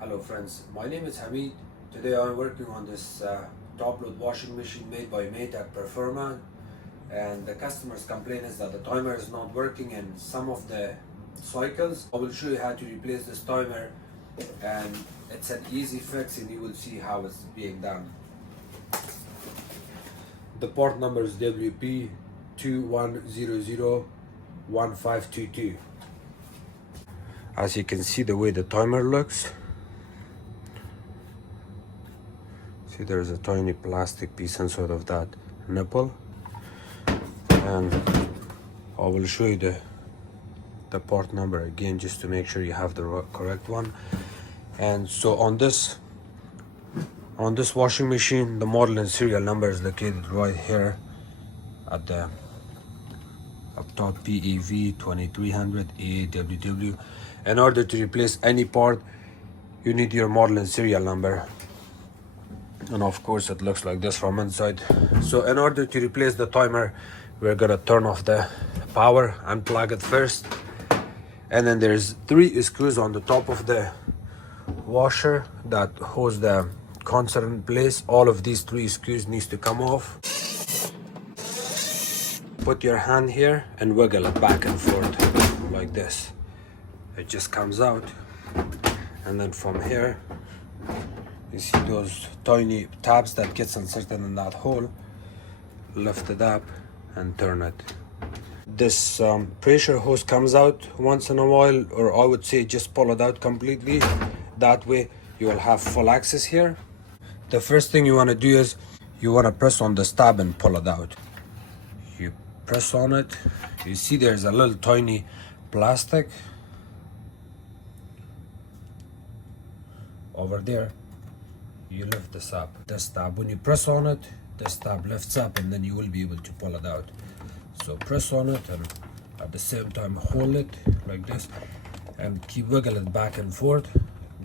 Hello friends, my name is Hamid. Today I'm working on this top load washing machine made by Maytag Performa, and the customer's complaint is that the timer is not working in some of the cycles. I will show you how to replace this timer, and it's an easy fix and you will see how it's being done. The part number is WP21001522. As you can see the way the timer looks, see there's a tiny plastic piece inside of that nipple, and I will show you the part number again just to make sure you have the correct one. And so on this washing machine, the model and serial number is located right here at the up top, pav2300aww. In order to replace any part, you need your model and serial number, and of course it looks like this from inside. So in order to replace the timer, we're gonna turn off the power, unplug it first, and then there's 3 screws on the top of the washer that holds the constant in place. All of these 3 screws needs to come off. Put your hand here and wiggle it back and forth like this. It just comes out, and then from here you see those tiny tabs that gets inserted in that hole. Lift it up and turn it. This pressure hose comes out once in a while, or I would say just pull it out completely. That way you will have full access here. The first thing you want to do is you want to press on this tab and pull it out. You press on it, you see there's a little tiny plastic over there. You lift this up, this tab, when you press on it, this tab lifts up, and then you will be able to pull it out. So press on it and at the same time hold it like this and keep wiggling it back and forth,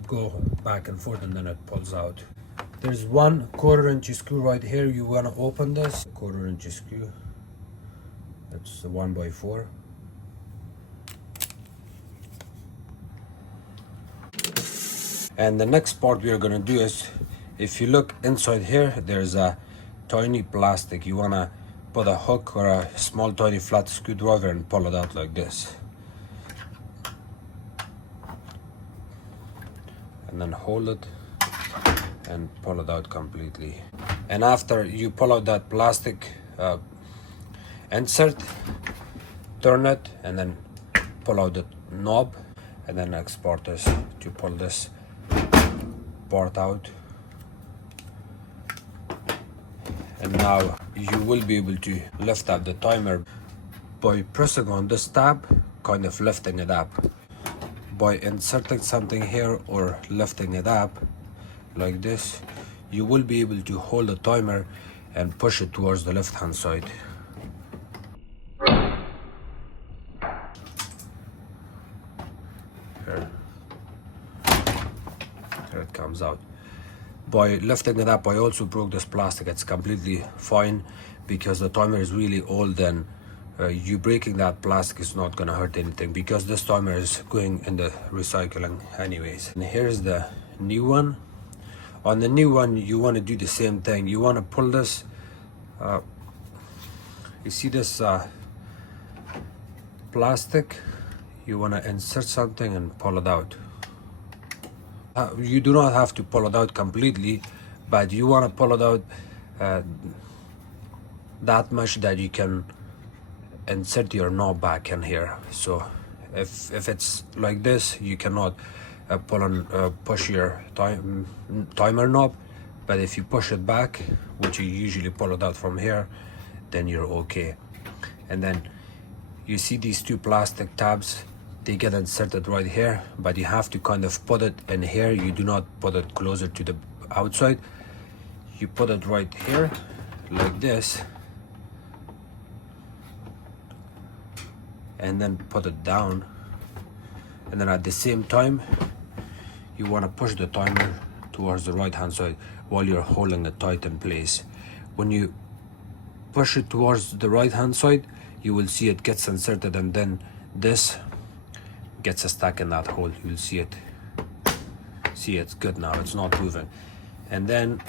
go back and forth, and then it pulls out. There's 1/4 inch screw right here. You want to open this 1/4 inch screw. It's the 1x4. And the next part we are going to do is, if you look inside here, there's a tiny plastic. You want to put a hook or a small tiny flat screwdriver and pull it out like this, and then hold it and pull it out completely. And after you pull out that plastic insert, turn it and then pull out the knob, and then next part is to pull this part out. And now you will be able to lift up the timer by pressing on this tab, kind of lifting it up. By inserting something here or lifting it up like this, you will be able to hold the timer and push it towards the left hand side. Here it comes out. By lifting it up, I also broke this plastic. It's completely fine because the timer is really old, and you breaking that plastic is not gonna hurt anything because this timer is going in the recycling anyways. And here's the new one. On the new one, you want to do the same thing. You want to pull this, you see this plastic, you want to insert something and pull it out. You do not have to pull it out completely, but you want to pull it out that much that you can insert your knob back in here. So if it's like this, you cannot push your timer knob, but if you push it back, which you usually pull it out from here, then you're okay. And then you see these 2 plastic tabs, they get inserted right here, but you have to kind of put it in here. You do not put it closer to the outside. You put it right here like this, and then put it down, and then at the same time you want to push the timer towards the right hand side while you're holding it tight in place. When you push it towards the right hand side, you will see it gets inserted, and then this gets stuck in that hole. You'll see it. See, it's good now, it's not moving. And then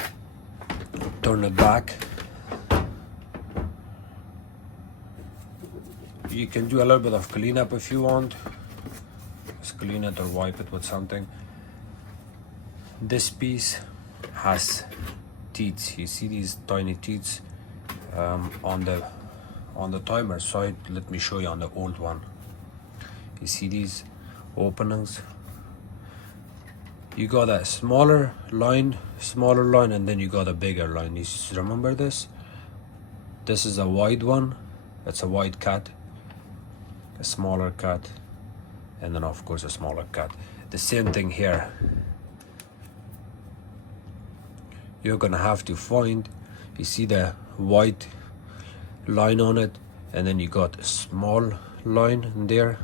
turn it back. You can do a little bit of cleanup if you want. Just clean it or wipe it with something. This piece has teeth. You see these tiny teeth on the timer side. Let me show you on the old one. You see these openings? You got a smaller line, and then you got a bigger line. You remember this? This is a wide one. It's a wide cut, a smaller cut, and then of course a smaller cut. The same thing here. You're gonna have to find, you see the white line on it, and then you got a small line in there,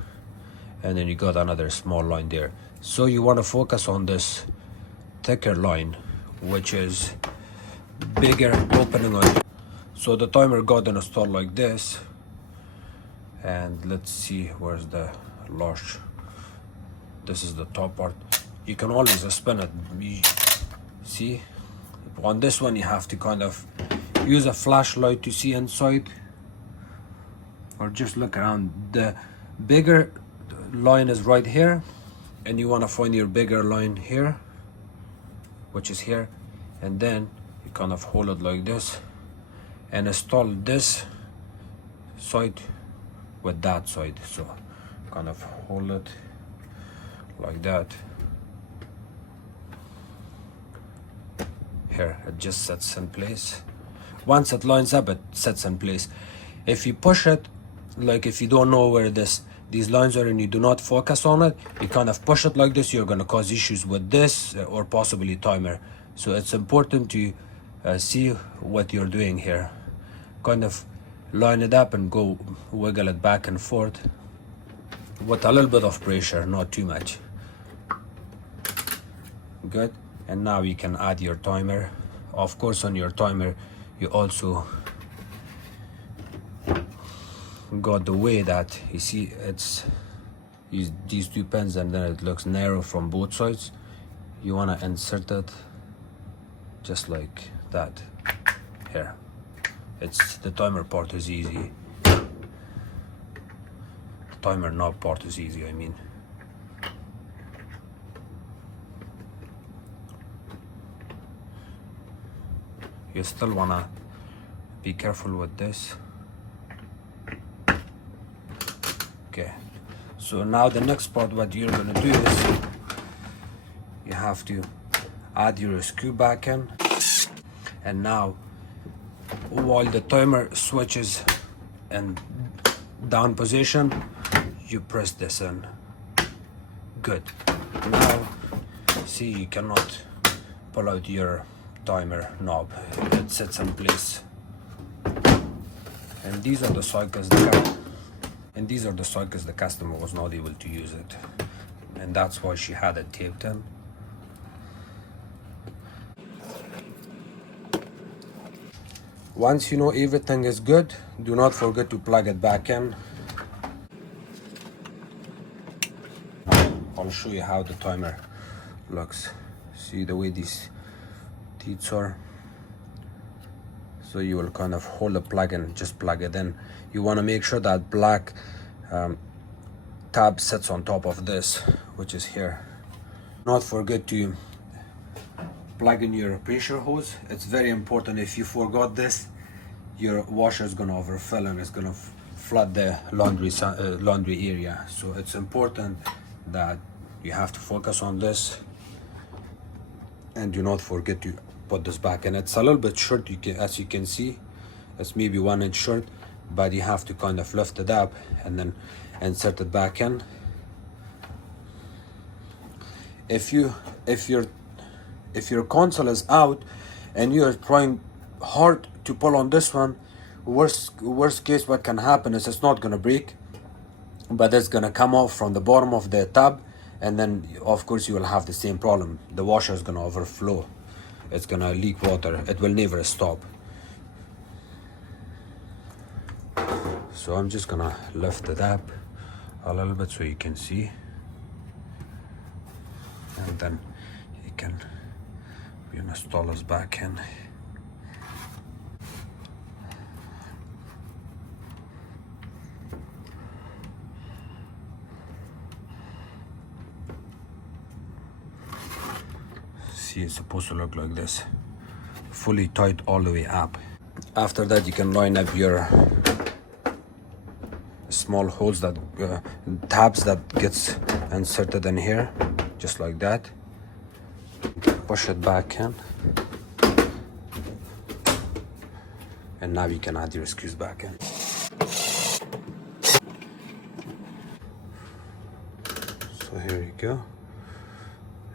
and then you got another small line there. So you want to focus on this thicker line, which is bigger opening on it. So the timer got installed like this, and let's see where's the lash. This is the top part. You can always spin it. See, on this one you have to kind of use a flashlight to see inside, or just look around. The bigger line is right here, and you want to find your bigger line here, which is here, and then you kind of hold it like this and install this side with that side. So kind of hold it like that. Here, it just sets in place. Once it lines up, it sets in place. If you push it, like if you don't know where these lines are and you do not focus on it, you kind of push it like this, you're going to cause issues with this or possibly timer. So it's important to see what you're doing here. Kind of line it up and go wiggle it back and forth with a little bit of pressure, not too much. Good. And now you can add your timer. Of course, on your timer you also got the way that you see it's these two pins, and then it looks narrow from both sides. You want to insert it just like that. Here, it's the timer part is easy. The timer knob part is easy, I mean. You still wanna be careful with this. Okay, so now the next part, what you're gonna do is you have to add your screw back in, and now while the timer switches in down position, you press this in. Good. Now see, you cannot pull out your timer knob. It sits in place, and these are the cycles the customer was not able to use it, and that's why she had it taped in. Once you know everything is good, do not forget to plug it back in. I'll show you how the timer looks. See the way these teeth are? So you will kind of hold the plug and just plug it in. You want to make sure that black tab sits on top of this, which is here. Not forget to plug in your pressure hose. It's very important. If you forgot this, your washer is going to overfill and it's going to flood the laundry area. So it's important that you have to focus on this, and do not forget to put this back in. It's a little bit short, as you can see, it's maybe 1 inch short, but you have to kind of lift it up and then insert it back in. If your console is out and you are trying hard to pull on this one, worst case what can happen is it's not gonna break, but it's gonna come off from the bottom of the tab, and then of course you will have the same problem. The washer is gonna overflow, it's gonna leak water, it will never stop. So I'm just gonna lift it up a little bit so you can see, and then you back in. We're gonna install us back in. See, it's supposed to look like this, fully tight all the way up. After that, you can line up your small holes that tabs that gets inserted in here, just like that. Push it back in, and now you can add your screws back in. So here you go.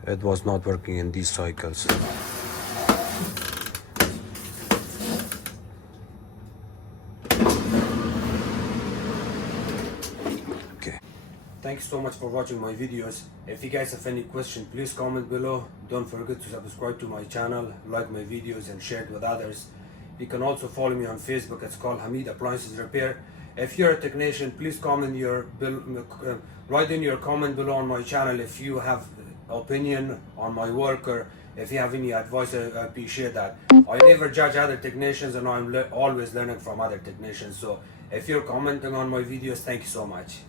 It was not working in these cycles. Okay. Thanks so much for watching my videos. If you guys have any question, please comment below. Don't forget to subscribe to my channel, like my videos, and share it with others. You can also follow me on Facebook. It's called Hamid Appliances Repair. If you're a technician, please write in your comment below on my channel if you have opinion on my work, or if you have any advice. I appreciate that. I never judge other technicians, and I'm always learning from other technicians. So if you're commenting on my videos, thank you so much.